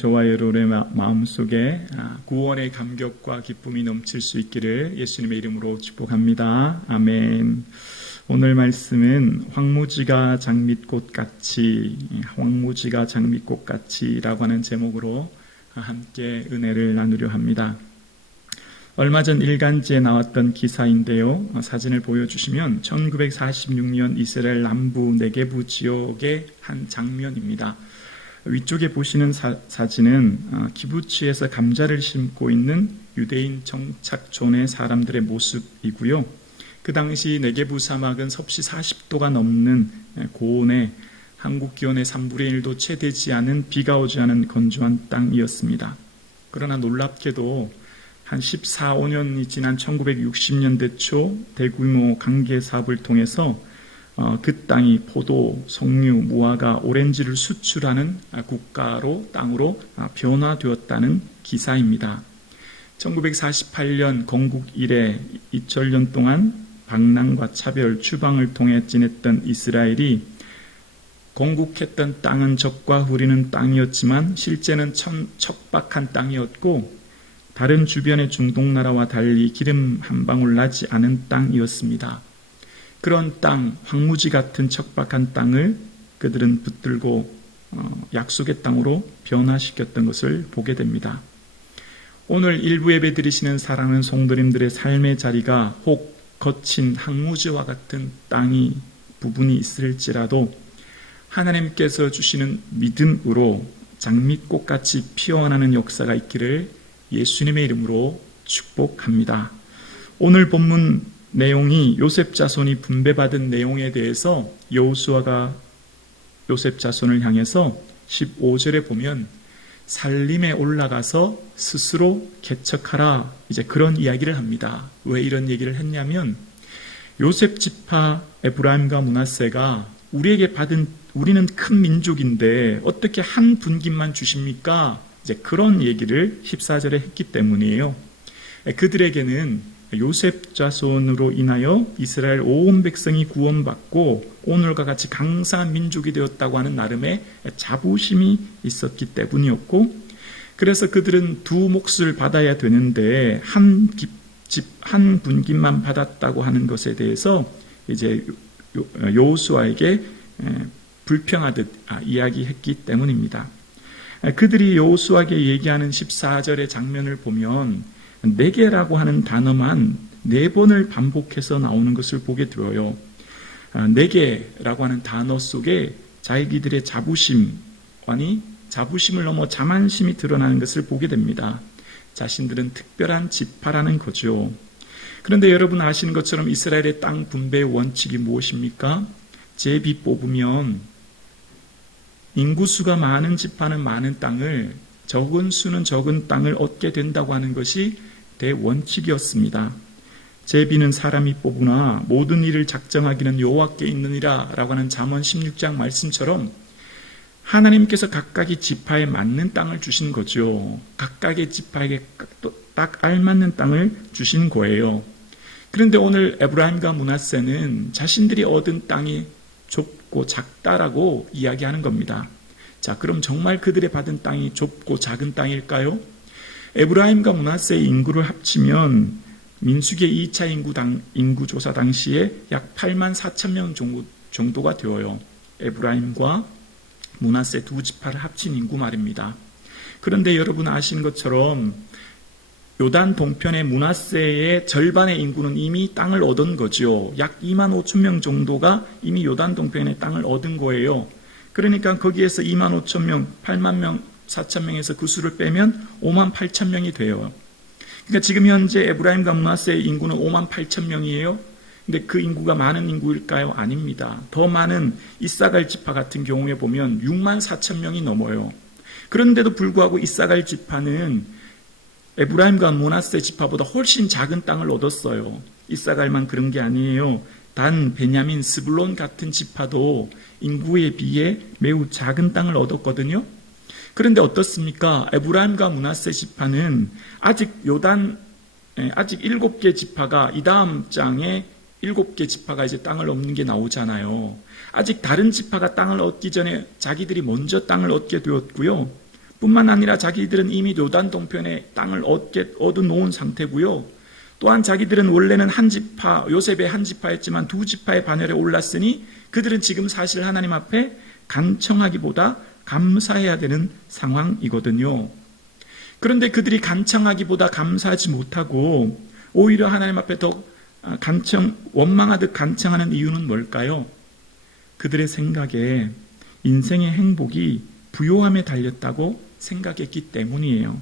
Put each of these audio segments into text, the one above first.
저와 여러분의 마음속에 구원의 감격과 기쁨이 넘칠 수 있기를 예수님의 이름으로 축복합니다. 아멘. 오늘 말씀은 황무지가 장밋꽃같이, 황무지가 장밋꽃같이라고 하는 제목으로 함께 은혜를 나누려 합니다. 얼마 전 일간지에 나왔던 기사인데요. 사진을 보여주시면 1946년 이스라엘 남부 네게부 지역의 한 장면입니다. 위쪽에 보시는 사진은 키부츠에서 감자를 심고 있는 유대인 정착촌의 사람들의 모습이고요. 그 당시 네게부 사막은 섭씨 40도가 넘는 고온에 한국 기온의 3분의 1도 채 되지 않은 비가 오지 않은 건조한 땅이었습니다. 그러나 놀랍게도 한 14, 15년이 지난 1960년대 초 대규모 강계 사업을 통해서 그 땅이 포도, 석류, 무화과, 오렌지를 수출하는 땅으로 변화되었다는 기사입니다. 1948년 건국 이래 2000년 동안 방랑과 차별, 추방을 통해 지냈던 이스라엘이 건국했던 땅은 적과 후리는 땅이었지만 실제는 척박한 땅이었고 다른 주변의 중동 나라와 달리 기름 한 방울 나지 않은 땅이었습니다. 그런 땅, 황무지 같은 척박한 땅을 그들은 붙들고 약속의 땅으로 변화시켰던 것을 보게 됩니다. 오늘 일부 예배 드리시는 사랑하는 성도님들의 삶의 자리가 혹 거친 황무지와 같은 부분이 있을지라도 하나님께서 주시는 믿음으로 장밋꽃같이 피어나는 역사가 있기를 예수님의 이름으로 축복합니다. 오늘 본문 내용이 요셉 자손이 분배받은 내용에 대해서 여호수아가 요셉 자손을 향해서 15절에 보면 살림에 올라가서 스스로 개척하라, 이제 그런 이야기를 합니다. 왜 이런 얘기를 했냐면 요셉 지파 에브라임과 므낫세가 우리는 큰 민족인데 어떻게 한 분깃만 주십니까? 이제 그런 얘기를 14절에 했기 때문이에요. 그들에게는 요셉 자손으로 인하여 이스라엘 온 백성이 구원받고 오늘과 같이 강성한 민족이 되었다고 하는 나름의 자부심이 있었기 때문이었고, 그래서 그들은 두 몫을 받아야 되는데 한 분깃만 받았다고 하는 것에 대해서 이제 여호수아에게 불평하듯 이야기했기 때문입니다. 그들이 여호수아에게 얘기하는 14절의 장면을 보면 내게라고 하는 단어만 4번을 반복해서 나오는 것을 보게 되어요. 내게라고 하는 단어 속에 자기들의 자부심을 넘어 자만심이 드러나는 것을 보게 됩니다. 자신들은 특별한 지파라는 거죠. 그런데 여러분 아시는 것처럼 이스라엘의 땅 분배의 원칙이 무엇입니까? 제비 뽑으면 인구수가 많은 지파는 많은 땅을, 적은 수는 적은 땅을 얻게 된다고 하는 것이 대원칙이었습니다. 제비는 사람이 뽑으나 모든 일을 작정하기는 여호와께 있느니라 라고 하는 잠언 16장 말씀처럼 하나님께서 각각의 지파에 맞는 땅을 주신 거죠. 각각의 지파에게 딱 알맞는 땅을 주신 거예요. 그런데 오늘 에브라임과 므낫세는 자신들이 얻은 땅이 좁고 작다라고 이야기하는 겁니다. 자, 그럼 정말 그들의 받은 땅이 좁고 작은 땅일까요? 에브라임과 므낫세의 인구를 합치면 민수기의 2차 인구조사 당시에 약 8만 4천 명 정도가 되어요. 에브라임과 므낫세 두 지파를 합친 인구 말입니다. 그런데 여러분 아시는 것처럼 요단 동편의 므낫세의 절반의 인구는 이미 땅을 얻은 거죠. 약 2만 5천 명 정도가 이미 요단 동편의 땅을 얻은 거예요. 그러니까 거기에서 2만 5천 명, 8만 명, 4천 명에서 그 수를 빼면 5만 8천 명이 돼요. 그러니까 지금 현재 에브라임과 므낫세의 인구는 5만 8천 명이에요. 근데 그 인구가 많은 인구일까요? 아닙니다. 더 많은 이사갈 지파 같은 경우에 보면 6만 4천 명이 넘어요. 그런데도 불구하고 이사갈 지파는 에브라임과 므낫세 지파보다 훨씬 작은 땅을 얻었어요. 이사갈만 그런 게 아니에요. 단 베냐민, 스불론 같은 지파도 인구에 비해 매우 작은 땅을 얻었거든요. 그런데 어떻습니까? 에브라임과 므낫세 지파는 아직 7개 지파가, 이 다음 장에 7개 지파가 이제 땅을 얻는 게 나오잖아요. 아직 다른 지파가 땅을 얻기 전에 자기들이 먼저 땅을 얻게 되었고요. 뿐만 아니라 자기들은 이미 요단 동편에 땅을 얻어놓은 상태고요. 또한 자기들은 원래는 한 지파, 요셉의 한 지파였지만 두 지파의 반열에 올랐으니 그들은 지금 사실 하나님 앞에 간청하기보다 감사해야 되는 상황이거든요. 그런데 그들이 간청하기보다 감사하지 못하고 오히려 하나님 앞에 더 원망하듯 간청하는 이유는 뭘까요? 그들의 생각에 인생의 행복이 부요함에 달렸다고 생각했기 때문이에요.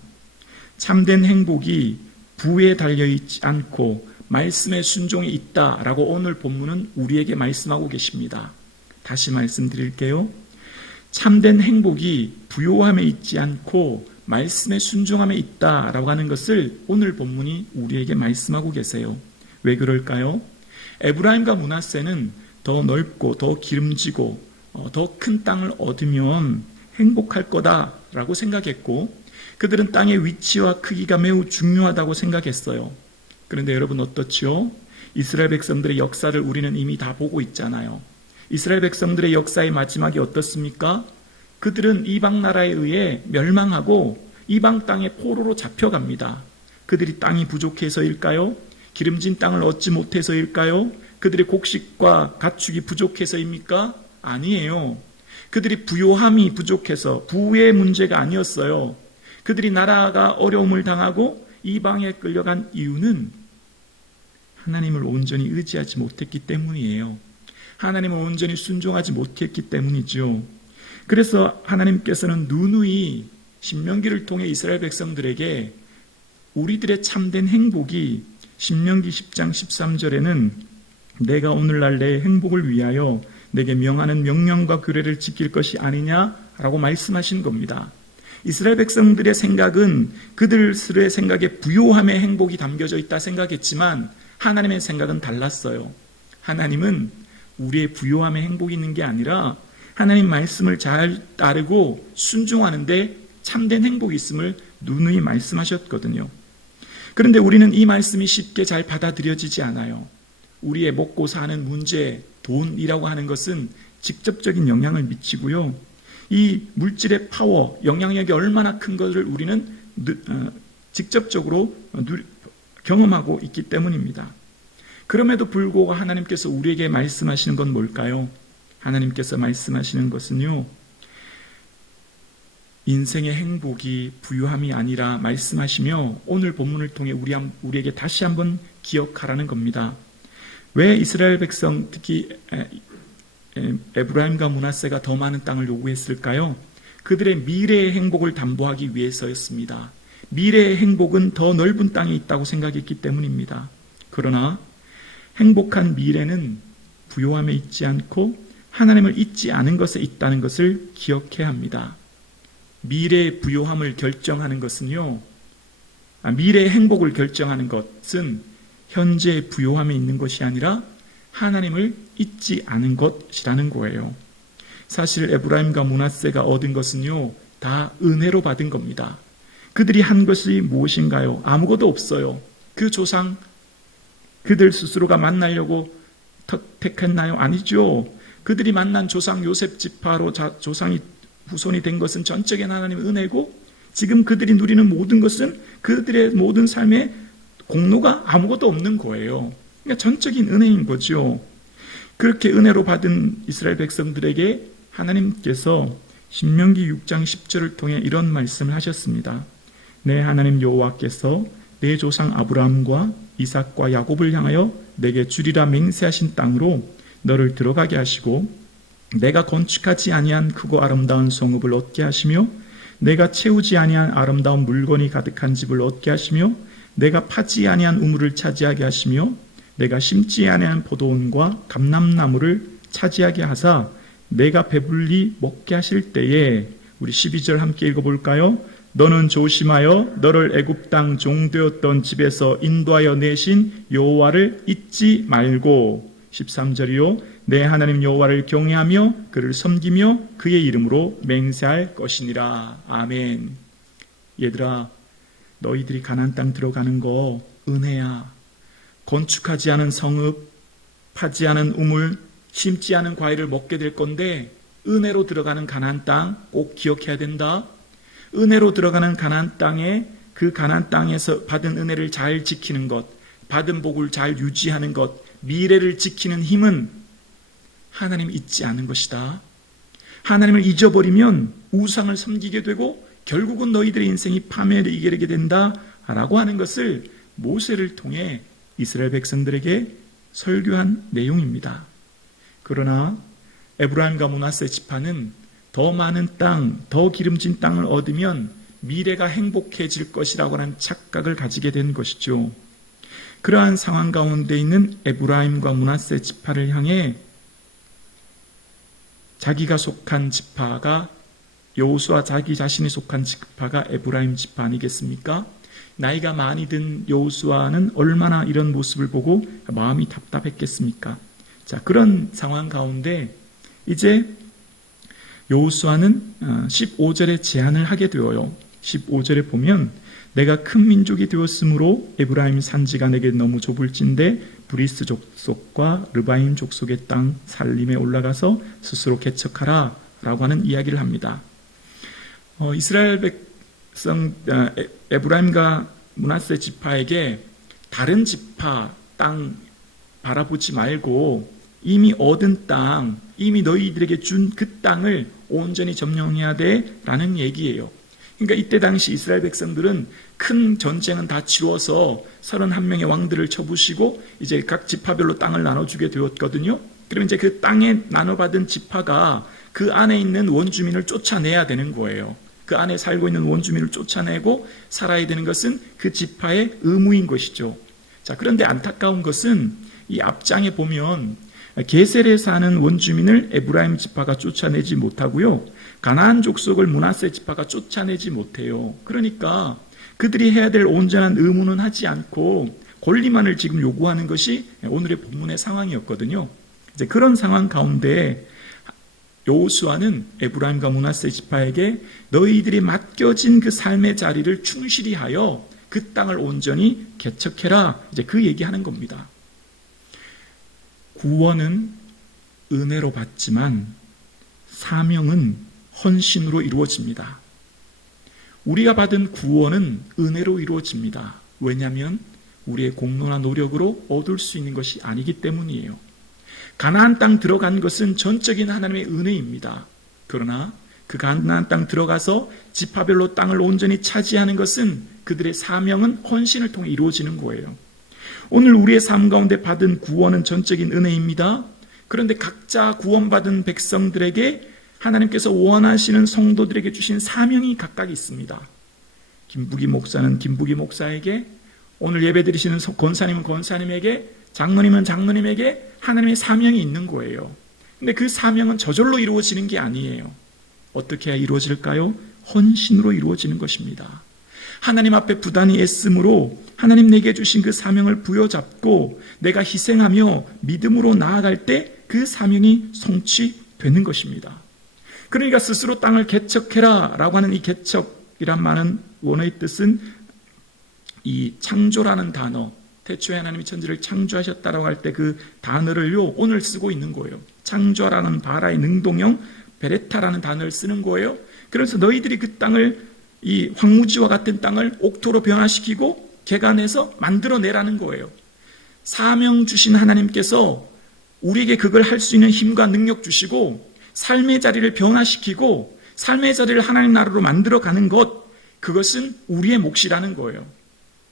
참된 행복이 부에 달려있지 않고 말씀의 순종이 있다라고 오늘 본문은 우리에게 말씀하고 계십니다. 다시 말씀드릴게요. 참된 행복이 부요함에 있지 않고 말씀의 순종함에 있다라고 하는 것을 오늘 본문이 우리에게 말씀하고 계세요. 왜 그럴까요? 에브라임과 므낫세는 더 넓고 더 기름지고 더 큰 땅을 얻으면 행복할 거다라고 생각했고 그들은 땅의 위치와 크기가 매우 중요하다고 생각했어요. 그런데 여러분 어떻지요? 이스라엘 백성들의 역사를 우리는 이미 다 보고 있잖아요. 이스라엘 백성들의 역사의 마지막이 어떻습니까? 그들은 이방 나라에 의해 멸망하고 이방 땅의 포로로 잡혀갑니다. 그들이 땅이 부족해서일까요? 기름진 땅을 얻지 못해서일까요? 그들의 곡식과 가축이 부족해서입니까? 아니에요. 그들이 부요함이 부족해서 부의 문제가 아니었어요. 그들이 나라가 어려움을 당하고 이방에 끌려간 이유는 하나님을 온전히 의지하지 못했기 때문이에요. 하나님을 온전히 순종하지 못했기 때문이죠. 그래서 하나님께서는 누누이 신명기를 통해 이스라엘 백성들에게 우리들의 참된 행복이 신명기 10장 13절에는 내가 오늘날 내 행복을 위하여 내게 명하는 명령과 규례를 지킬 것이 아니냐라고 말씀하신 겁니다. 이스라엘 백성들의 생각은 그들의 생각에 부요함의 행복이 담겨져 있다 생각했지만 하나님의 생각은 달랐어요. 하나님은 우리의 부요함의 행복이 있는 게 아니라 하나님 말씀을 잘 따르고 순종하는데 참된 행복이 있음을 누누이 말씀하셨거든요. 그런데 우리는 이 말씀이 쉽게 잘 받아들여지지 않아요. 우리의 먹고 사는 문제, 돈이라고 하는 것은 직접적인 영향을 미치고요. 이 물질의 파워, 영향력이 얼마나 큰 것을 우리는 직접적으로 경험하고 있기 때문입니다. 그럼에도 불구하고 하나님께서 우리에게 말씀하시는 건 뭘까요? 하나님께서 말씀하시는 것은요, 인생의 행복이 부유함이 아니라 말씀하시며 오늘 본문을 통해 우리에게 다시 한번 기억하라는 겁니다. 왜 이스라엘 백성, 특히 에브라임과 므낫세가 더 많은 땅을 요구했을까요? 그들의 미래의 행복을 담보하기 위해서였습니다. 미래의 행복은 더 넓은 땅에 있다고 생각했기 때문입니다. 그러나 행복한 미래는 부요함에 있지 않고 하나님을 잊지 않은 것에 있다는 것을 기억해야 합니다. 미래의 부요함을 결정하는 것은요, 미래의 행복을 결정하는 것은 현재의 부요함에 있는 것이 아니라 하나님을 잊지 않은 것이라는 거예요. 사실 에브라임과 므낫세가 얻은 것은요, 다 은혜로 받은 겁니다. 그들이 한 것이 무엇인가요? 아무것도 없어요. 그 조상, 그들 스스로가 만나려고 택했나요? 아니죠. 그들이 만난 조상 요셉 지파로 조상이 후손이 된 것은 전적인 하나님의 은혜고, 지금 그들이 누리는 모든 것은 그들의 모든 삶의 공로가 아무것도 없는 거예요. 그러니까 전적인 은혜인 거죠. 그렇게 은혜로 받은 이스라엘 백성들에게 하나님께서 신명기 6장 10절을 통해 이런 말씀을 하셨습니다. 내 하나님 여호와께서 내 조상 아브라함과 이삭과 야곱을 향하여 내게 주리라 맹세하신 땅으로 너를 들어가게 하시고 내가 건축하지 아니한 크고 아름다운 성읍을 얻게 하시며 내가 채우지 아니한 아름다운 물건이 가득한 집을 얻게 하시며 내가 파지 아니한 우물을 차지하게 하시며 내가 심지 아니한 포도원과 감람나무를 차지하게 하사 내가 배불리 먹게 하실 때에, 우리 12절 함께 읽어볼까요? 너는 조심하여 너를 애굽 땅 종되었던 집에서 인도하여 내신 여호와를 잊지 말고, 13절이요, 내 하나님 여호와를 경외하며 그를 섬기며 그의 이름으로 맹세할 것이니라. 아멘. 얘들아, 너희들이 가나안 땅 들어가는 거 은혜야. 건축하지 않은 성읍, 파지 않은 우물, 심지 않은 과일을 먹게 될 건데 은혜로 들어가는 가나안 땅 꼭 기억해야 된다. 은혜로 들어가는 가나안 땅에 그 가나안 땅에서 받은 은혜를 잘 지키는 것, 받은 복을 잘 유지하는 것, 미래를 지키는 힘은 하나님 잊지 않은 것이다. 하나님을 잊어버리면 우상을 섬기게 되고 결국은 너희들의 인생이 파멸에 이르게 된다라고 하는 것을 모세를 통해 이스라엘 백성들에게 설교한 내용입니다. 그러나 에브라임과 므낫세 지파는 더 많은 땅, 더 기름진 땅을 얻으면 미래가 행복해질 것이라고 하는 착각을 가지게 된 것이죠. 그러한 상황 가운데 있는 에브라임과 므낫세 지파를 향해 자기가 속한 지파가, 여호수아 자기 자신이 속한 지파가 에브라임 지파 아니겠습니까? 나이가 많이 든 여호수아는 얼마나 이런 모습을 보고 마음이 답답했겠습니까? 자, 그런 상황 가운데 이제 여호수아는 15절에 제안을 하게 되어요. 15절에 보면 내가 큰 민족이 되었으므로 에브라임 산지가 내게 너무 좁을진데 브리스 족속과 르바임 족속의 땅 살림에 올라가서 스스로 개척하라 라고 하는 이야기를 합니다. 이스라엘 백성 에브라임과 므낫세 지파에게 다른 지파 땅 바라보지 말고 이미 얻은 땅, 이미 너희들에게 준 그 땅을 온전히 점령해야 돼라는 얘기예요. 그러니까 이때 당시 이스라엘 백성들은 큰 전쟁은 다 치루어서 31명의 왕들을 쳐부시고 이제 각 지파별로 땅을 나눠주게 되었거든요. 그러면 이제 그 땅에 나눠받은 지파가 그 안에 있는 원주민을 쫓아내야 되는 거예요. 그 안에 살고 있는 원주민을 쫓아내고 살아야 되는 것은 그 지파의 의무인 것이죠. 자, 그런데 안타까운 것은 이 앞장에 보면 게셀에 사는 원주민을 에브라임 지파가 쫓아내지 못하고요. 가나안 족속을 므낫세 지파가 쫓아내지 못해요. 그러니까 그들이 해야 될 온전한 의무는 하지 않고 권리만을 지금 요구하는 것이 오늘의 본문의 상황이었거든요. 이제 그런 상황 가운데 여호수아는 에브라임과 므낫세 지파에게 너희들이 맡겨진 그 삶의 자리를 충실히 하여 그 땅을 온전히 개척해라. 이제 그 얘기하는 겁니다. 구원은 은혜로 받지만 사명은 헌신으로 이루어집니다. 우리가 받은 구원은 은혜로 이루어집니다. 왜냐하면 우리의 공로나 노력으로 얻을 수 있는 것이 아니기 때문이에요. 가나안 땅 들어간 것은 전적인 하나님의 은혜입니다. 그러나 그 가나안 땅 들어가서 지파별로 땅을 온전히 차지하는 것은 그들의 사명은 헌신을 통해 이루어지는 거예요. 오늘 우리의 삶 가운데 받은 구원은 전적인 은혜입니다. 그런데 각자 구원받은 백성들에게 하나님께서 원하시는 성도들에게 주신 사명이 각각 있습니다. 김부기 목사는 김부기 목사에게, 오늘 예배드리시는 권사님은 권사님에게, 장로님은 장로님에게 하나님의 사명이 있는 거예요. 근데 그 사명은 저절로 이루어지는 게 아니에요. 어떻게 이루어질까요? 헌신으로 이루어지는 것입니다. 하나님 앞에 부단히 애씀으로 하나님 내게 주신 그 사명을 부여잡고 내가 희생하며 믿음으로 나아갈 때 그 사명이 성취되는 것입니다. 그러니까 스스로 땅을 개척해라 라고 하는 이 개척이란 말은 원어의 뜻은 이 창조라는 단어, 태초에 하나님이 천지를 창조하셨다라고 할 때 그 단어를요 오늘 쓰고 있는 거예요. 창조라는 바라의 능동형 베레타라는 단어를 쓰는 거예요. 그래서 너희들이 그 땅을, 이 황무지와 같은 땅을 옥토로 변화시키고 개간해서 만들어내라는 거예요. 사명 주신 하나님께서 우리에게 그걸 할 수 있는 힘과 능력 주시고 삶의 자리를 변화시키고 삶의 자리를 하나님 나라로 만들어가는 것, 그것은 우리의 몫이라는 거예요.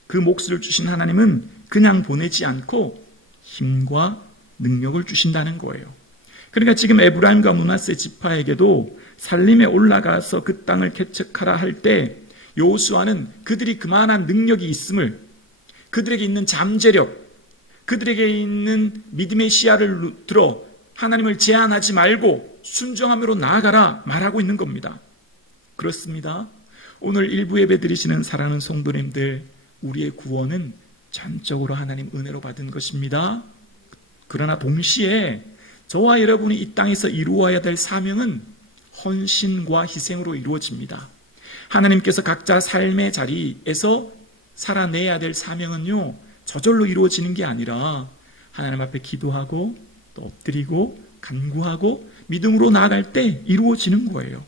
그 몫을 주신 하나님은 그냥 보내지 않고 힘과 능력을 주신다는 거예요. 그러니까 지금 에브라임과 므낫세 지파에게도 살림에 올라가서 그 땅을 개척하라 할 때 여호수아는 그들이 그만한 능력이 있음을, 그들에게 있는 잠재력, 그들에게 있는 믿음의 시야를 들어 하나님을 제한하지 말고 순종함으로 나아가라 말하고 있는 겁니다. 그렇습니다. 오늘 일부 예배 드리시는 사랑하는 성도님들, 우리의 구원은 전적으로 하나님 은혜로 받은 것입니다. 그러나 동시에 저와 여러분이 이 땅에서 이루어야 될 사명은 헌신과 희생으로 이루어집니다. 하나님께서 각자 삶의 자리에서 살아내야 될 사명은요 저절로 이루어지는 게 아니라 하나님 앞에 기도하고 또 엎드리고 간구하고 믿음으로 나아갈 때 이루어지는 거예요.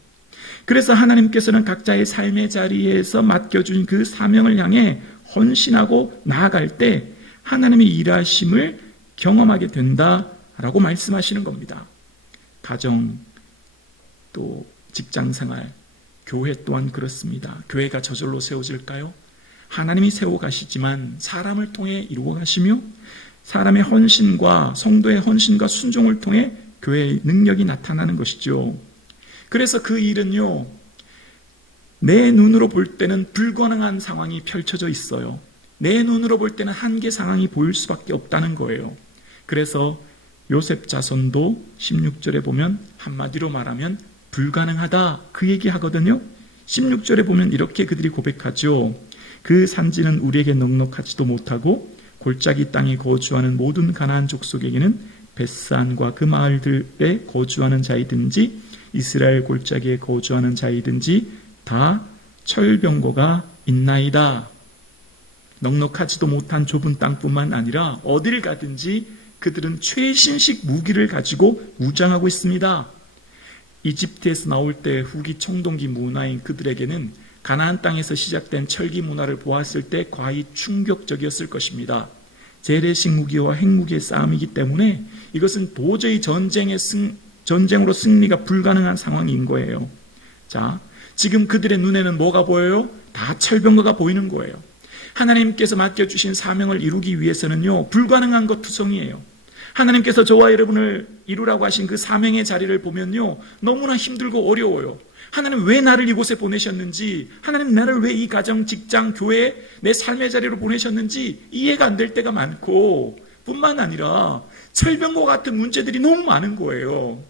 그래서 하나님께서는 각자의 삶의 자리에서 맡겨준 그 사명을 향해 헌신하고 나아갈 때 하나님의 일하심을 경험하게 된다라고 말씀하시는 겁니다. 가정, 또 직장생활, 교회 또한 그렇습니다. 교회가 저절로 세워질까요? 하나님이 세워가시지만 사람을 통해 이루어가시며 사람의 헌신과 성도의 헌신과 순종을 통해 교회의 능력이 나타나는 것이죠. 그래서 그 일은요, 내 눈으로 볼 때는 불가능한 상황이 펼쳐져 있어요. 내 눈으로 볼 때는 한계 상황이 보일 수밖에 없다는 거예요. 그래서 요셉 자손도 16절에 보면 한마디로 말하면 불가능하다 그 얘기 하거든요. 16절에 보면 이렇게 그들이 고백하죠. 그 산지는 우리에게 넉넉하지도 못하고 골짜기 땅에 거주하는 모든 가나안 족속에게는 벳산과 그 마을들에 거주하는 자이든지 이스라엘 골짜기에 거주하는 자이든지 다 철병거가 있나이다. 넉넉하지도 못한 좁은 땅뿐만 아니라 어딜 가든지 그들은 최신식 무기를 가지고 무장하고 있습니다. 이집트에서 나올 때 후기 청동기 문화인 그들에게는 가나안 땅에서 시작된 철기 문화를 보았을 때 과히 충격적이었을 것입니다. 재래식 무기와 핵무기의 싸움이기 때문에 이것은 도저히 전쟁으로 승리가 불가능한 상황인 거예요. 자, 지금 그들의 눈에는 뭐가 보여요? 다 철병거가 보이는 거예요. 하나님께서 맡겨주신 사명을 이루기 위해서는요, 불가능한 것 투성이에요. 하나님께서 저와 여러분을 이루라고 하신 그 사명의 자리를 보면요, 너무나 힘들고 어려워요. 하나님 왜 나를 이곳에 보내셨는지, 하나님 나를 왜 이 가정, 직장, 교회, 내 삶의 자리로 보내셨는지 이해가 안 될 때가 많고, 뿐만 아니라 철병거와 같은 문제들이 너무 많은 거예요.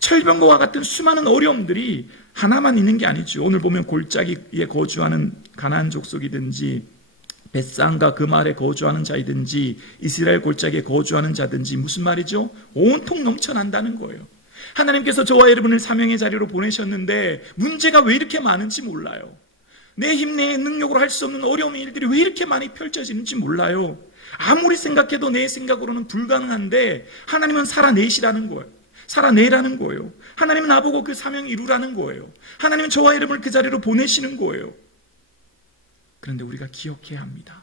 철병거와 같은 수많은 어려움들이 하나만 있는 게 아니죠. 오늘 보면 골짜기에 거주하는 가나안 족속이든지 벳산과 그 마을에 거주하는 자이든지 이스라엘 골짜기에 거주하는 자든지 무슨 말이죠? 온통 넘쳐난다는 거예요. 하나님께서 저와 여러분을 사명의 자리로 보내셨는데 문제가 왜 이렇게 많은지 몰라요. 내 힘, 내 능력으로 할 수 없는 어려운 일들이 왜 이렇게 많이 펼쳐지는지 몰라요. 아무리 생각해도 내 생각으로는 불가능한데 하나님은 살아내시라는 거예요. 살아내라는 거예요. 하나님은 나보고 그 사명 이루라는 거예요. 하나님은 저와 여러분을 그 자리로 보내시는 거예요. 그런데 우리가 기억해야 합니다.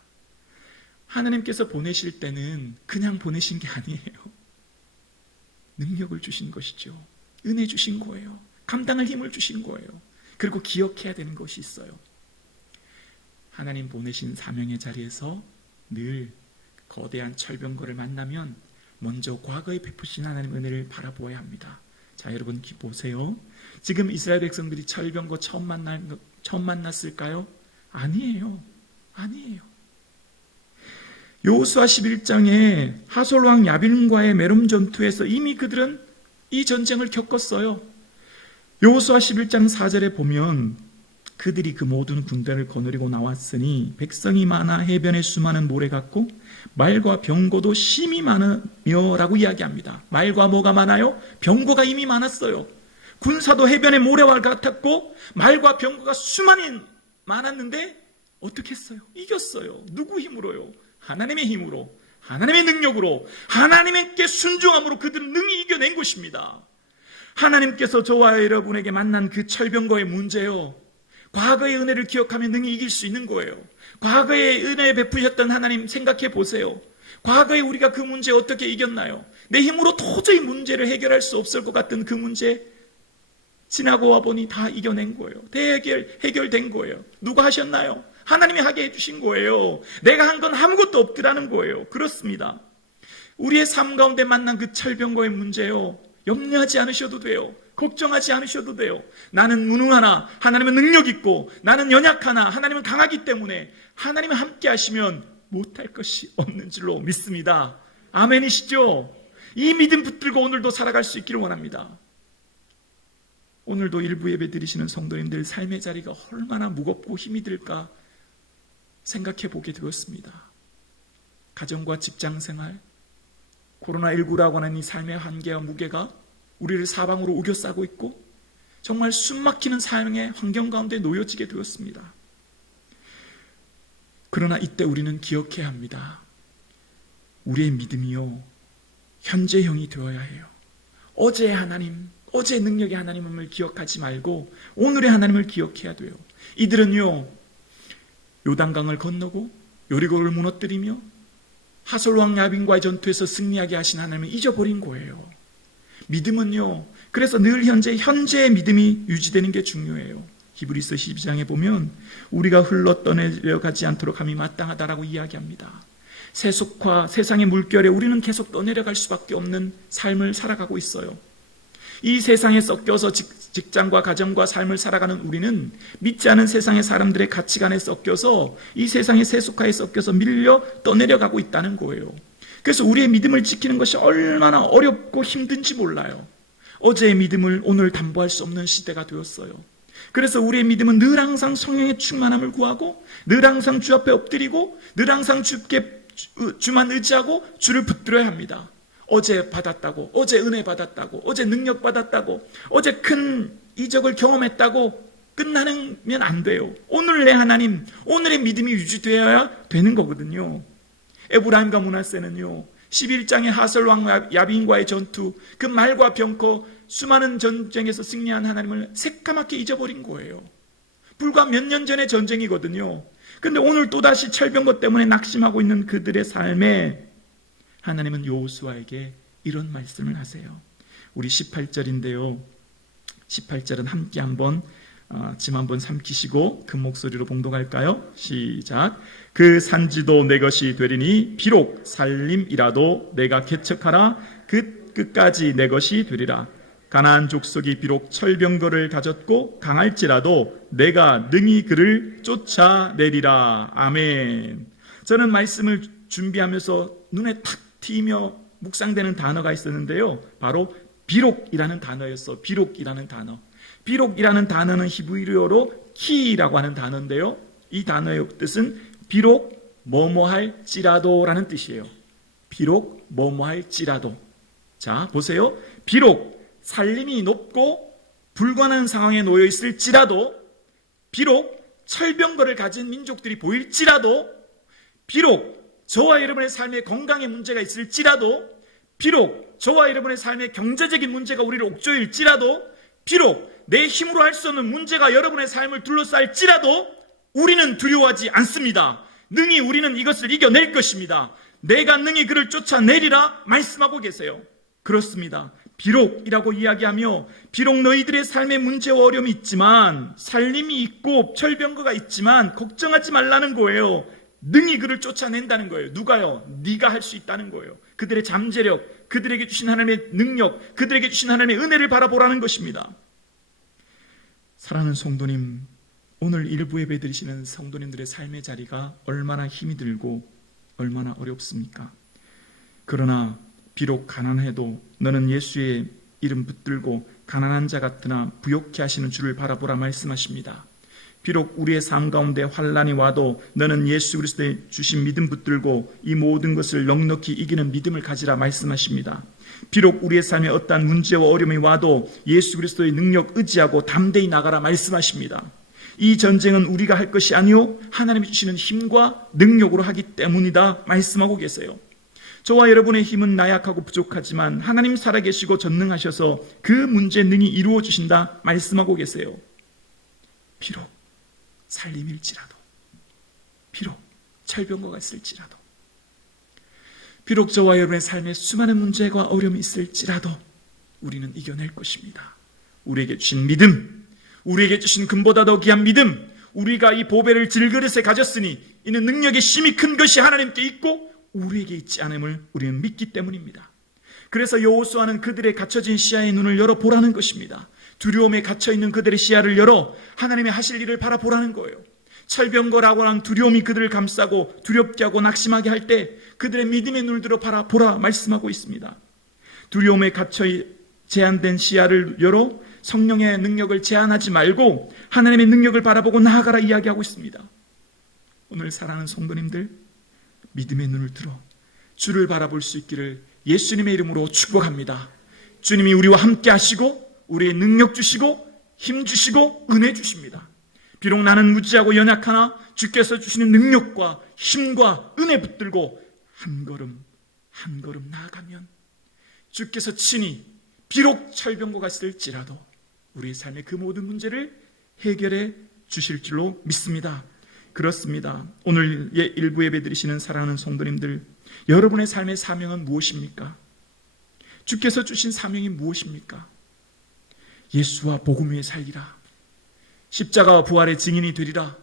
하나님께서 보내실 때는 그냥 보내신 게 아니에요. 능력을 주신 것이죠. 은혜 주신 거예요. 감당할 힘을 주신 거예요. 그리고 기억해야 되는 것이 있어요. 하나님 보내신 사명의 자리에서 늘 거대한 철병거를 만나면 먼저 과거에 베푸신 하나님 은혜를 바라보아야 합니다. 자, 여러분 보세요. 지금 이스라엘 백성들이 철병거 처음 만났을까요? 아니에요. 아니에요. 여호수아 11장에 하솔 왕 야빈과의 메rom 전투에서 이미 그들은 이 전쟁을 겪었어요. 여호수아 11장 4절에 보면 그들이 그 모든 군대를 거느리고 나왔으니 백성이 많아 해변에 수많은 모래 같고 말과 병거도 심히 많으며 라고 이야기합니다. 말과 뭐가 많아요? 병거가 이미 많았어요. 군사도 해변의 모래와 같았고 말과 병거가 수많이 많았는데 어떻게 했어요? 이겼어요. 누구 힘으로요? 하나님의 힘으로, 하나님의 능력으로, 하나님께 순종함으로 그들은 능히 이겨낸 것입니다. 하나님께서 저와 여러분에게 만난 그 철병거의 문제요, 과거의 은혜를 기억하면 능히 이길 수 있는 거예요. 과거의 은혜 베푸셨던 하나님 생각해 보세요. 과거에 우리가 그 문제 어떻게 이겼나요? 내 힘으로 도저히 문제를 해결할 수 없을 것 같은 그 문제 지나고 와보니 다 이겨낸 거예요. 해결된 거예요. 누가 하셨나요? 하나님이 하게 해주신 거예요. 내가 한 건 아무것도 없더라는 거예요. 그렇습니다. 우리의 삶 가운데 만난 그 철병거의 문제요, 염려하지 않으셔도 돼요. 걱정하지 않으셔도 돼요. 나는 무능하나 하나님은 능력 있고, 나는 연약하나 하나님은 강하기 때문에 하나님은 함께 하시면 못할 것이 없는 줄로 믿습니다. 아멘이시죠? 이 믿음 붙들고 오늘도 살아갈 수 있기를 원합니다. 오늘도 일부 예배 드리시는 성도님들 삶의 자리가 얼마나 무겁고 힘이 들까 생각해 보게 되었습니다. 가정과 직장 생활, 코로나19라고 하는 이 삶의 한계와 무게가 우리를 사방으로 우겨싸고 있고 정말 숨막히는 삶의 환경 가운데 놓여지게 되었습니다. 그러나 이때 우리는 기억해야 합니다. 우리의 믿음이요, 현재형이 되어야 해요. 어제의 하나님, 어제의 능력의 하나님을 기억하지 말고 오늘의 하나님을 기억해야 돼요. 이들은요, 요단강을 건너고 여리고를 무너뜨리며 하솔왕 야빈과의 전투에서 승리하게 하신 하나님을 잊어버린 거예요. 믿음은요, 그래서 늘 현재의 믿음이 유지되는 게 중요해요. 히브리서 12장에 보면 우리가 흘러 떠내려가지 않도록 함이 마땅하다라고 이야기합니다. 세속화, 세상의 물결에 우리는 계속 떠내려갈 수밖에 없는 삶을 살아가고 있어요. 이 세상에 섞여서 직장과 가정과 삶을 살아가는 우리는 믿지 않은 세상의 사람들의 가치관에 섞여서 이 세상의 세속화에 섞여서 밀려 떠내려가고 있다는 거예요. 그래서 우리의 믿음을 지키는 것이 얼마나 어렵고 힘든지 몰라요. 어제의 믿음을 오늘 담보할 수 없는 시대가 되었어요. 그래서 우리의 믿음은 늘 항상 성령의 충만함을 구하고 늘 항상 주 앞에 엎드리고 늘 항상 주만 의지하고 주를 붙들어야 합니다. 어제 받았다고, 어제 은혜 받았다고, 어제 능력 받았다고, 어제 큰 이적을 경험했다고 끝나면 안 돼요. 오늘 내 하나님, 오늘의 믿음이 유지되어야 되는 거거든요. 에브라임과 므낫세는요, 11장의 하솔왕 야빈과의 전투, 그 말과 병거, 수많은 전쟁에서 승리한 하나님을 새까맣게 잊어버린 거예요. 불과 몇 년 전의 전쟁이거든요. 근데 오늘 또다시 철병거 때문에 낙심하고 있는 그들의 삶에 하나님은 여호수아에게 이런 말씀을 하세요. 우리 18절인데요. 18절은 함께 짐 한번 삼키시고 큰 목소리로 봉독할까요? 시작. 그 산지도 내 것이 되리니 비록 살림이라도 내가 개척하라 그 끝까지 내 것이 되리라. 가나안 족속이 비록 철병거를 가졌고 강할지라도 내가 능히 그를 쫓아내리라. 아멘. 저는 말씀을 준비하면서 눈에 탁 튀며 묵상되는 단어가 있었는데요. 바로 비록이라는 단어였어. 비록이라는 단어. 비록이라는 단어는 히브리어로 키라고 하는 단어인데요. 이 단어의 뜻은 비록 뭐뭐할지라도라는 뜻이에요. 비록 뭐뭐할지라도. 자, 보세요. 비록 살림이 높고 불가능한 상황에 놓여 있을지라도, 비록 철병거를 가진 민족들이 보일지라도, 비록 저와 여러분의 삶에 건강에 문제가 있을지라도, 비록 저와 여러분의 삶에 경제적인 문제가 우리를 옥죄일지라도, 비록 내 힘으로 할 수 없는 문제가 여러분의 삶을 둘러쌀지라도 우리는 두려워하지 않습니다. 능히 우리는 이것을 이겨낼 것입니다. 내가 능히 그를 쫓아내리라 말씀하고 계세요. 그렇습니다. 비록이라고 이야기하며 비록 너희들의 삶에 문제와 어려움이 있지만, 살림이 있고 철병거가 있지만 걱정하지 말라는 거예요. 능히 그를 쫓아낸다는 거예요. 누가요? 네가 할 수 있다는 거예요. 그들의 잠재력, 그들에게 주신 하나님의 능력, 그들에게 주신 하나님의 은혜를 바라보라는 것입니다. 사랑하는 성도님, 오늘 일부 예배 드리시는 성도님들의 삶의 자리가 얼마나 힘이 들고 얼마나 어렵습니까? 그러나 비록 가난해도 너는 예수의 이름 붙들고 가난한 자 같으나 부욕케 하시는 주를 바라보라 말씀하십니다. 비록 우리의 삶 가운데 환난이 와도 너는 예수 그리스도의 주신 믿음 붙들고 이 모든 것을 넉넉히 이기는 믿음을 가지라 말씀하십니다. 비록 우리의 삶에 어떠한 문제와 어려움이 와도 예수 그리스도의 능력 의지하고 담대히 나가라 말씀하십니다. 이 전쟁은 우리가 할 것이 아니요 하나님이 주시는 힘과 능력으로 하기 때문이다 말씀하고 계세요. 저와 여러분의 힘은 나약하고 부족하지만 하나님 살아계시고 전능하셔서 그 문제 능히 이루어 주신다 말씀하고 계세요. 비록 살림일지라도, 비록 철병거가 있을지라도, 비록 저와 여러분의 삶에 수많은 문제와 어려움이 있을지라도 우리는 이겨낼 것입니다. 우리에게 주신 믿음, 우리에게 주신 금보다 더 귀한 믿음, 우리가 이 보배를 질그릇에 가졌으니 이는 능력의 심히 큰 것이 하나님께 있고 우리에게 있지 않음을 우리는 믿기 때문입니다. 그래서 여호수아는 그들의 갇혀진 시야의 눈을 열어보라는 것입니다. 두려움에 갇혀있는 그들의 시야를 열어 하나님의 하실 일을 바라보라는 거예요. 철병거라고 하는 두려움이 그들을 감싸고 두렵게 하고 낙심하게 할 때 그들의 믿음의 눈을 들어 바라보라 말씀하고 있습니다. 두려움에 갇혀 제한된 시야를 열어 성령의 능력을 제한하지 말고 하나님의 능력을 바라보고 나아가라 이야기하고 있습니다. 오늘 사랑하는 성도님들, 믿음의 눈을 들어 주를 바라볼 수 있기를 예수님의 이름으로 축복합니다. 주님이 우리와 함께 하시고 우리의 능력 주시고 힘 주시고 은혜 주십니다. 비록 나는 무지하고 연약하나 주께서 주시는 능력과 힘과 은혜 붙들고 한 걸음 한 걸음 나아가면 주께서 친히 비록 철병거가 있을지라도 우리의 삶의 그 모든 문제를 해결해 주실 줄로 믿습니다. 그렇습니다. 오늘 일부 예배 드리시는 사랑하는 성도님들, 여러분의 삶의 사명은 무엇입니까? 주께서 주신 사명이 무엇입니까? 예수와 복음 위에 살리라. 십자가와 부활의 증인이 되리라.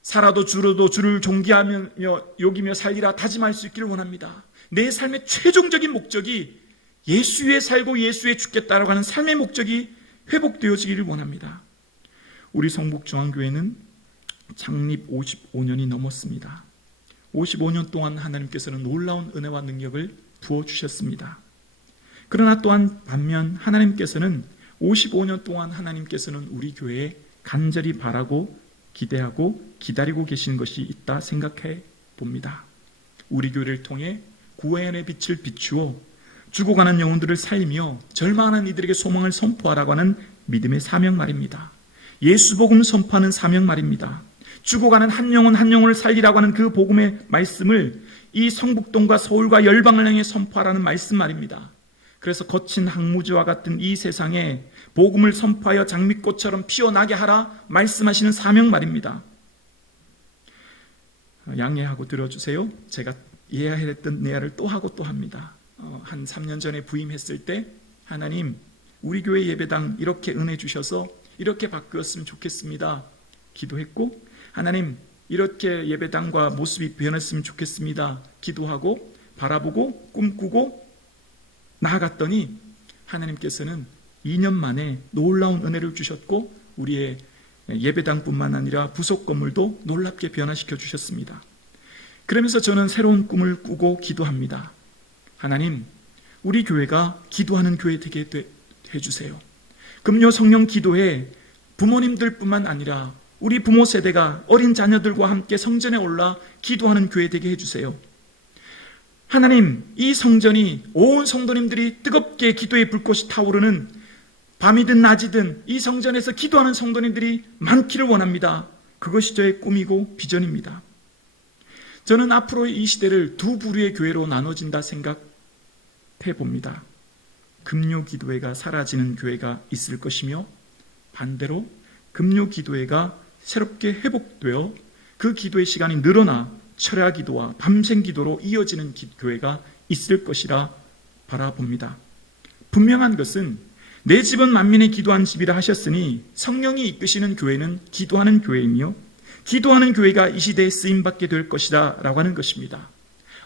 살아도 죽어도 주를 존귀하며 여기며 살리라 다짐할 수 있기를 원합니다. 내 삶의 최종적인 목적이 예수 위에 살고 예수 위에 죽겠다라고 하는 삶의 목적이 회복되어지기를 원합니다. 우리 성북중앙교회는 창립 55년이 넘었습니다. 55년 동안 하나님께서는 놀라운 은혜와 능력을 부어주셨습니다. 그러나 또한 반면 하나님께서는 55년 동안 하나님께서는 우리 교회에 간절히 바라고 기대하고 기다리고 계신 것이 있다 생각해 봅니다. 우리 교회를 통해 구원의 빛을 비추어 죽어가는 영혼들을 살리며 절망하는 이들에게 소망을 선포하라고 하는 믿음의 사명 말입니다. 예수 복음 선포하는 사명 말입니다. 죽어가는 한 영혼 한 영혼을 살리라고 하는 그 복음의 말씀을 이 성북동과 서울과 열방을 향해 선포하라는 말씀 말입니다. 그래서 거친 항무지와 같은 이 세상에 복음을 선포하여 장미꽃처럼 피어나게 하라 말씀하시는 사명 말입니다. 양해하고 들어주세요. 제가 예야했던 내야를 또 하고 또 합니다. 한 3년 전에 부임했을 때 하나님 우리 교회 예배당 이렇게 은혜 주셔서 이렇게 바뀌었으면 좋겠습니다 기도했고, 하나님 이렇게 예배당과 모습이 변했으면 좋겠습니다 기도하고 바라보고 꿈꾸고 나아갔더니 하나님께서는 2년 만에 놀라운 은혜를 주셨고 우리의 예배당뿐만 아니라 부속 건물도 놀랍게 변화시켜 주셨습니다. 그러면서 저는 새로운 꿈을 꾸고 기도합니다. 하나님, 우리 교회가 기도하는 교회 되게 해주세요. 금요 성령 기도에 부모님들뿐만 아니라 우리 부모 세대가 어린 자녀들과 함께 성전에 올라 기도하는 교회 되게 해주세요. 하나님, 이 성전이 온 성도님들이 뜨겁게 기도의 불꽃이 타오르는 밤이든 낮이든 이 성전에서 기도하는 성도님들이 많기를 원합니다. 그것이 저의 꿈이고 비전입니다. 저는 앞으로 이 시대를 두 부류의 교회로 나눠진다 생각해 봅니다. 금요 기도회가 사라지는 교회가 있을 것이며 반대로 금요 기도회가 새롭게 회복되어 그 기도의 시간이 늘어나 철야 기도와 밤샘 기도로 이어지는 교회가 있을 것이라 바라봅니다. 분명한 것은 내 집은 만민의 기도하는 집이라 하셨으니 성령이 이끄시는 교회는 기도하는 교회이며 기도하는 교회가 이 시대에 쓰임받게 될 것이다 라고 하는 것입니다.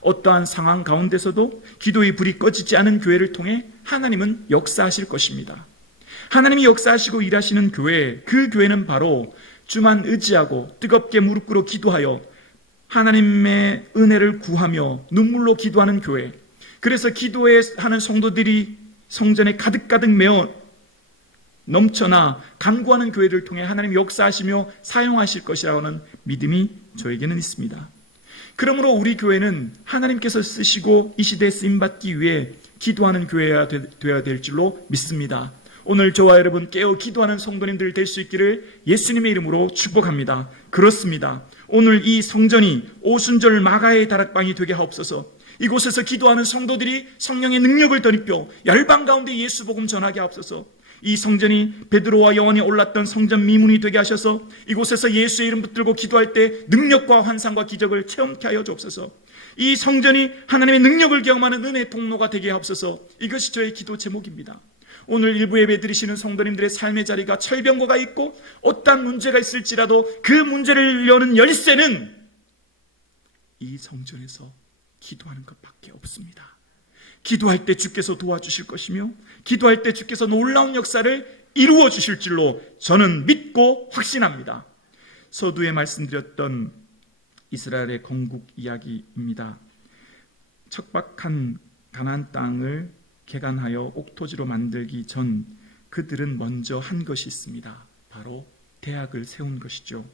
어떠한 상황 가운데서도 기도의 불이 꺼지지 않은 교회를 통해 하나님은 역사하실 것입니다. 하나님이 역사하시고 일하시는 교회, 그 교회는 바로 주만 의지하고 뜨겁게 무릎 꿇어 기도하여 하나님의 은혜를 구하며 눈물로 기도하는 교회, 그래서 기도하는 성도들이 성전에 가득가득 메어 넘쳐나 간구하는 교회를 통해 하나님이 역사하시며 사용하실 것이라고 하는 믿음이 저에게는 있습니다. 그러므로 우리 교회는 하나님께서 쓰시고 이 시대에 쓰임받기 위해 기도하는 교회가 되어야 될 줄로 믿습니다. 오늘 저와 여러분 깨어 기도하는 성도님들 될 수 있기를 예수님의 이름으로 축복합니다. 그렇습니다. 오늘 이 성전이 오순절 마가의 다락방이 되게 하옵소서. 이곳에서 기도하는 성도들이 성령의 능력을 덧입혀 열방 가운데 예수 복음 전하게 하옵소서. 이 성전이 베드로와 요한이 올랐던 성전 미문이 되게 하셔서 이곳에서 예수의 이름 붙들고 기도할 때 능력과 환상과 기적을 체험케 하여 주옵소서. 이 성전이 하나님의 능력을 경험하는 은혜의 통로가 되게 하옵소서. 이것이 저의 기도 제목입니다. 오늘 일부 예배 드리시는 성도님들의 삶의 자리가 철병거가 있고 어떠한 문제가 있을지라도 그 문제를 여는 열쇠는 이 성전에서 기도하는 것밖에 없습니다. 기도할 때 주께서 도와주실 것이며 기도할 때 주께서 놀라운 역사를 이루어 주실 줄로 저는 믿고 확신합니다. 서두에 말씀드렸던 이스라엘의 건국 이야기입니다. 척박한 가나안 땅을 개간하여 옥토지로 만들기 전 그들은 먼저 한 것이 있습니다. 바로 대학을 세운 것이죠.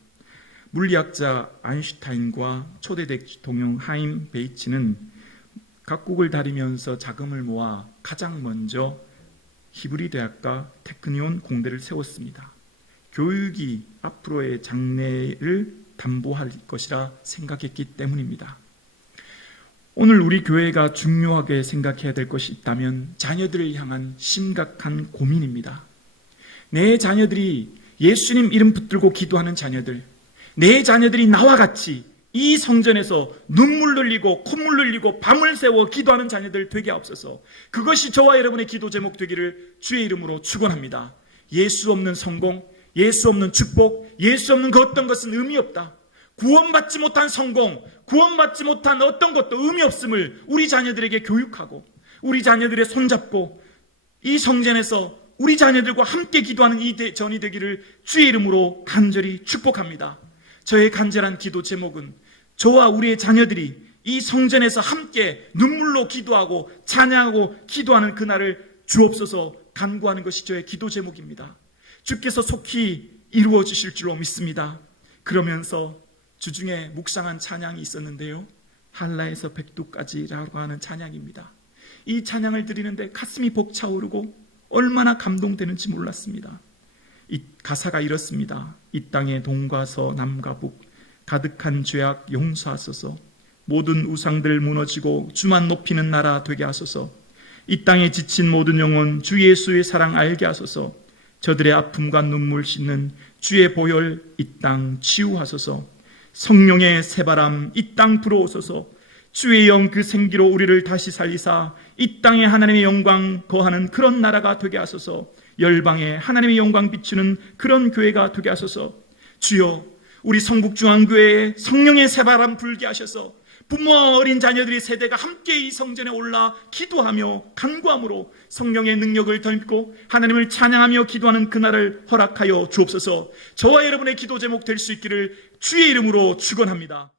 물리학자 아인슈타인과 초대 대통령 하임 베이츠는 각국을 다니면서 자금을 모아 가장 먼저 히브리 대학과 테크니온 공대를 세웠습니다. 교육이 앞으로의 장래를 담보할 것이라 생각했기 때문입니다. 오늘 우리 교회가 중요하게 생각해야 될 것이 있다면 자녀들을 향한 심각한 고민입니다. 내 자녀들이 예수님 이름 붙들고 기도하는 자녀들, 내 자녀들이 나와 같이 이 성전에서 눈물 흘리고 콧물 흘리고 밤을 새워 기도하는 자녀들 되게 하옵소서. 그것이 저와 여러분의 기도 제목 되기를 주의 이름으로 축원합니다. 예수 없는 성공, 예수 없는 축복, 예수 없는 그 어떤 것은 의미 없다. 구원받지 못한 성공, 구원받지 못한 어떤 것도 의미 없음을 우리 자녀들에게 교육하고 우리 자녀들의 손잡고 이 성전에서 우리 자녀들과 함께 기도하는 이 전이 되기를 주의 이름으로 간절히 축복합니다. 저의 간절한 기도 제목은 저와 우리의 자녀들이 이 성전에서 함께 눈물로 기도하고 찬양하고 기도하는 그날을 주옵소서 간구하는 것이 저의 기도 제목입니다. 주께서 속히 이루어 주실 줄로 믿습니다. 그러면서 주중에 묵상한 찬양이 있었는데요, 한라에서 백두까지라고 하는 찬양입니다. 이 찬양을 드리는데 가슴이 벅차오르고 얼마나 감동되는지 몰랐습니다. 이 가사가 이렇습니다. 이 땅의 동과 서 남과 북 가득한 죄악 용서하소서. 모든 우상들 무너지고 주만 높이는 나라 되게 하소서. 이 땅에 지친 모든 영혼 주 예수의 사랑 알게 하소서. 저들의 아픔과 눈물 씻는 주의 보혈 이 땅 치유하소서. 성령의 새바람 이 땅 불어오소서. 주의 영 그 생기로 우리를 다시 살리사 이 땅에 하나님의 영광 거하는 그런 나라가 되게 하소서. 열방에 하나님의 영광 비추는 그런 교회가 되게 하소서. 주여, 우리 성북중앙교회에 성령의 새바람 불게 하셔서 부모와 어린 자녀들의 세대가 함께 이 성전에 올라 기도하며 간구함으로 성령의 능력을 덜고 하나님을 찬양하며 기도하는 그날을 허락하여 주옵소서. 저와 여러분의 기도 제목 될 수 있기를 주의 이름으로 축원합니다.